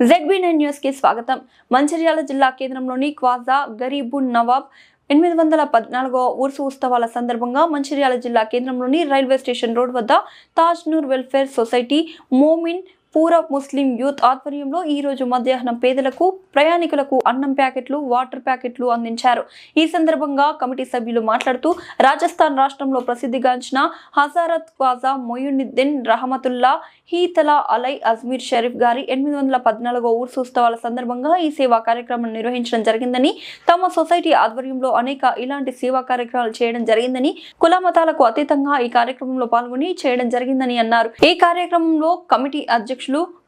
ZB9 news కి స్వాగతం. మంచిర్యాల జిల్లా కేంద్రంలోని ఖ్వాజా గరీబున్ నవాబ్ 814వ ఉర్సు ఉత్సవాల సందర్భంగా మంచిర్యాల జిల్లా కేంద్రంలోని రైల్వే స్టేషన్ రోడ్ వద్ద తాజ్ నూర్ వెల్ఫేర్ సొసైటీ మోమిన్ పూరా ముస్లిం యూత్ ఆధ్వర్యంలో ఈ రోజు మధ్యాహ్నం పేదలకు ప్రయాణికులకు అన్నం ప్యాకెట్లు వాటర్ ప్యాకెట్లు అందించారు. ఈ సందర్భంగా కమిటీ సభ్యులు మాట్లాడుతూ రాజస్థాన్ రాష్ట్రంలో ప్రసిద్ధిగాంచిన హజరత్ ఖ్వాజా మొయినుద్దీన్ రహమతుల్లా హీతలా అలై అజ్మీర్ షరీఫ్ గారి 814వ ఉర్సు ఉత్సవాల సందర్భంగా ఈ సేవా కార్యక్రమం నిర్వహించడం జరిగిందని, తమ సొసైటీ ఆధ్వర్యంలో అనేక ఇలాంటి సేవా కార్యక్రమాలు చేయడం జరిగిందని, కుల మతాలకు అతీతంగా ఈ కార్యక్రమంలో పాల్గొని చేయడం జరిగిందని అన్నారు. ఈ కార్యక్రమంలో కమిటీ అధ్యక్షులు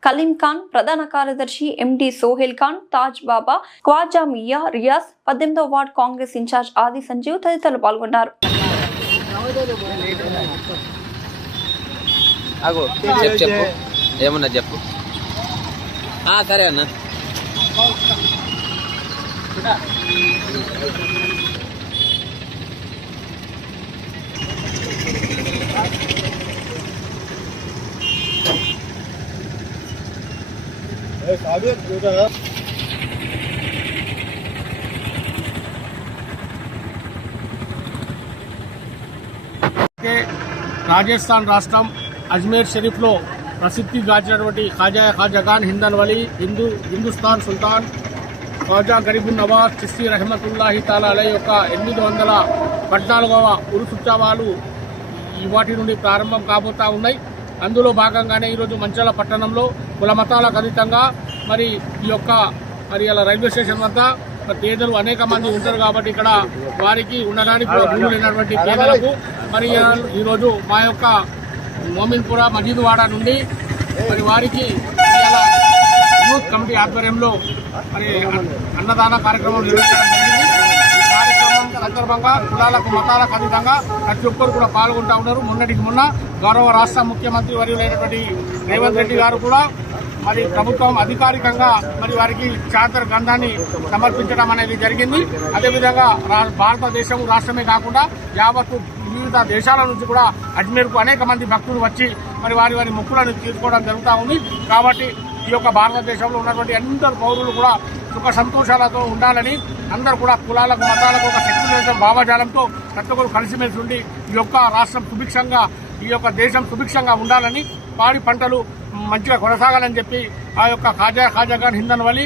కలీం ఖాన్, ప్రధాన కార్యదర్శి ఎండి సోహెల్ ఖాన్, తాజ్ బాబా, ఖ్వాజా మియా రియాజ్, 18వ వార్డ్ కాంగ్రెస్ ఇన్ఛార్జ్ ఆది సంజీవ్ తదితరులు పాల్గొన్నారు. చెప్పు ఏమన్నా చెప్పు. సరే అన్న. రాజస్థాన్ రాష్ట్రం అజ్మీర్ షరీఫ్లో ప్రసిద్ధిగాంచినటువంటి ఖాజాగాన్ హిందన్ వలీ హిందుస్థాన్ సుల్తాన్ ఖ్వాజా గరీబున్ నవాబ్ చిస్తి రహమతుల్లాహి తాలా అలై యొక్క 814వ ఉరుసుత్సవాలు వాటి నుండి ప్రారంభం కాబోతా ఉన్నాయి. అందులో భాగంగానే ఈరోజు మంచిర్యాల పట్టణంలో కుల మతాలకు అతీతంగా మరి ఈ యొక్క ఇలా రైల్వే స్టేషన్ వద్ద పేదలు అనేక మంది ఉంటారు కాబట్టి ఇక్కడ వారికి ఉండడానికి భూములు లేనటువంటి పేదలకు మరి ఈరోజు మా యొక్క మోమిన్పుర మజీద్ వాడా నుండి మరి వారికి యూత్ కమిటీ ఆధ్వర్యంలో మరి అన్నదాన కార్యక్రమం నిర్వహించడం జరిగింది. ఈ కార్యక్రమం సందర్భంగా కులాలకు మతాలకు అతీతంగా ప్రతి ఒక్కరు కూడా పాల్గొంటూ ఉన్నారు. మొన్నటికి మొన్న గౌరవ రాష్ట్ర ముఖ్యమంత్రి వర్యులైనటువంటి రేవంత్ రెడ్డి గారు కూడా మరి ప్రభుత్వం అధికారికంగా మరి వారికి చార్టర్ గ్రంథాన్ని సమర్పించడం అనేది జరిగింది. అదేవిధంగా భారతదేశం రాష్ట్రమే కాకుండా యావత్తు వివిధ దేశాల నుంచి కూడా అజ్మీర్కు అనేక మంది భక్తులు వచ్చి మరి వారి మొక్కులను తీర్చుకోవడం జరుగుతూ ఉంది. కాబట్టి ఈ యొక్క భారతదేశంలో ఉన్నటువంటి అందరు పౌరులు కూడా సుఖ సంతోషాలతో ఉండాలని, అందరూ కూడా కులాలకు మతాలకు ఒక సెక్యులరిజం భావజాలంతో ప్రతి ఒక్కరు కలిసిమెలిసి ఉండి ఈ యొక్క రాష్ట్రం సుభిక్షంగా, ఈ యొక్క దేశం సుభిక్షంగా ఉండాలని, పాడి పంటలు మంచిగా కొనసాగాలని చెప్పి ఆ యొక్క ఖాజాగాన్ హిందన్ వలీ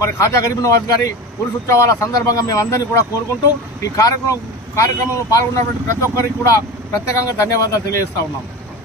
మరి ఖాజా గరీబ్ నవాజ్ గారి ఉరుసు ఉత్సవాల సందర్భంగా మేము అందరినీ కూడా కోరుకుంటూ ఈ కార్యక్రమంలో పాల్గొన్నటువంటి ప్రతి ఒక్కరికి కూడా ప్రత్యేకంగా ధన్యవాదాలు తెలియజేస్తా ఉన్నాం.